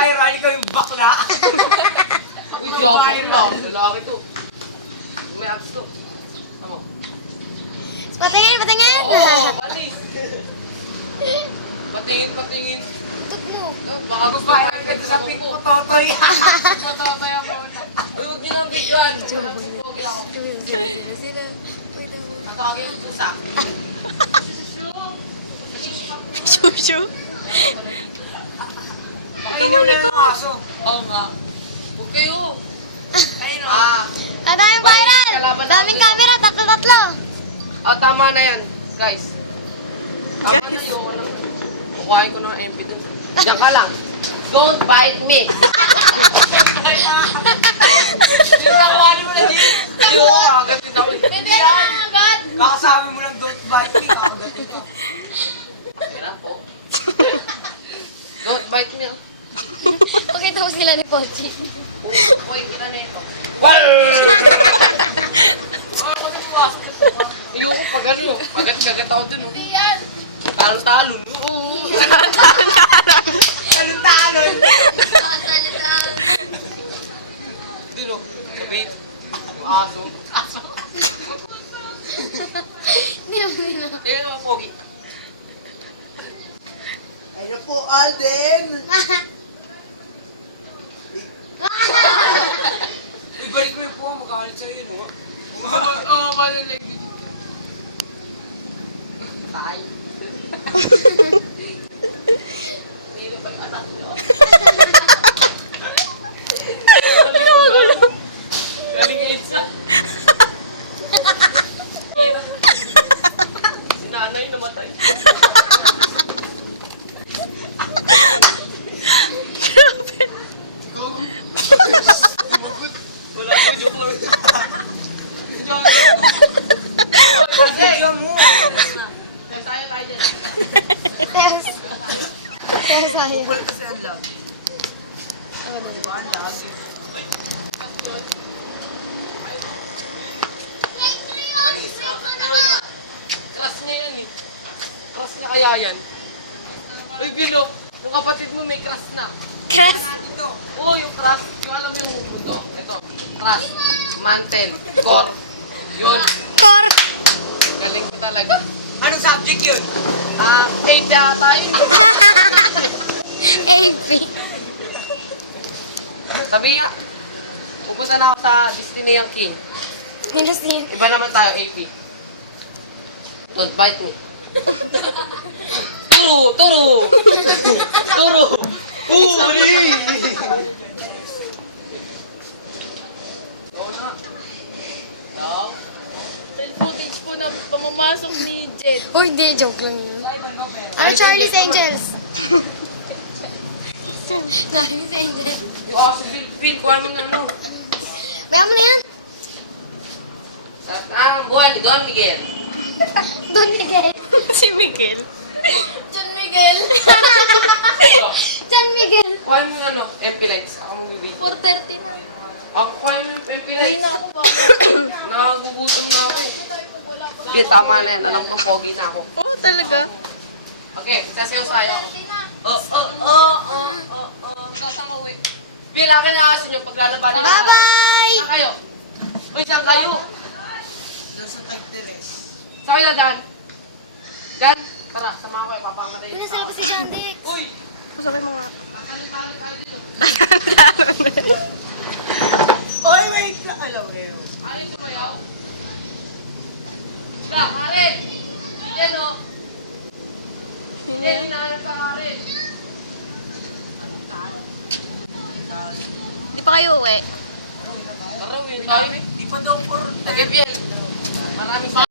viral, ikaw yung bakla. Baklang viral. Lalaki to. May abs to. Tama. Patingin, patingin. Oo, panis. Patingin. Tut mo. Bago Viral ka sa pink mo, Totoy. Matabay ako. Uy, huwag niyo nang bigyan. Sila. Wait, Tatawagin yung pusa. Shushu. Pakainim na yung aso. Oo nga. Huwag kayo. Ayun o. Ano yung viral? Daming camera, tatlo-tatlo. Tama na yan, guys. Tama na yun. Kukuhain ko ng MP dun. Diyan ka lang. Don't bite me. Tinakuhanin mo na din. Ayoko, kagatin ako. Hindi yan agad. Kakasabi mo lang don't bite me, kakagatin ka. Kira po. Don't bite me. Okay, tapos sila ni Pochi. Uy, kira na ito. Ako na pumasok ito. Ayoko, pagano. Pagat-kagat ako dun. Hindi yan. Talo-talo. Oo. Talon-talon. Dun o. Sabi. Aso. Hindi na. Ayun mga pogi. Ayun na po, Alden. Uy, balik ko yung po, magkakalit sa'yo yun. Oo, palilig. Tay. Hindi ba yung anak nyo? Pinakagulo. Galing AIDS na. Kita. Si nanay namatay. Wala ko, joke lang. Joke lang. Kasi, yun mo. Tayo dyan. Teos. Teos ayaw. Bukol kasi ang lag. Ako din. Ang lag. Crush niya yun eh. Crush niya kaya yan. Uy, Bilo, yung kapatid mo may crush na. Chris. Oo, yung crush. Yung alam mo yung mundo. Ito. Crush. Mantel. Core. Yun. Kor. Galing ko talaga. Anong subject yun? AP ata yun eh. AP. Sabi nga, pupunta na ako sa Destiny yung King. Minus niya. Iba naman tayo, AP. Don't bite me. Turo! Turo! Turo! Huli! Go na. Now, Footage po na pamamasok ni Jet. Oh, hindi. Joke lang yun. Ano, Charlie's Angels? Charlie's Angels. yung aso, Bill, kuha mo na ano. Kaya mo na yan. Ang buhay ni Don Miguel. Don Miguel. Si Miguel. John Miguel. John Miguel. Kuha mo yung ano, MP lights. Ako mo bibigyan. 4:30 na. Ako kuha mo yung MP Ay lights. na ako ba? Nakagugutom na ako. Hindi, tama na yan. Alam ko, pogi na ako. Oo, talaga. Okay, sasayaw tayo. Sasayaw. Bill, akin na kasi nyo paglalabanin. Bye-bye! Saan kayo? Uy, saan kayo? Diyan sa Tagteres. Saan kayo Dan? Dan? Tara, sama ko eh. Papangatay. Pinasal ko si Shandik. Uy! Sabi mo nga. Oy, wait ka. Alawero. Alin sumayaw? Ka, Alin! Yan o. Yan, hinahanap ka, Alin. Hindi pa kayo uwi. Tara, uwi tayo. Di pa daw for... Takip yan. Maraming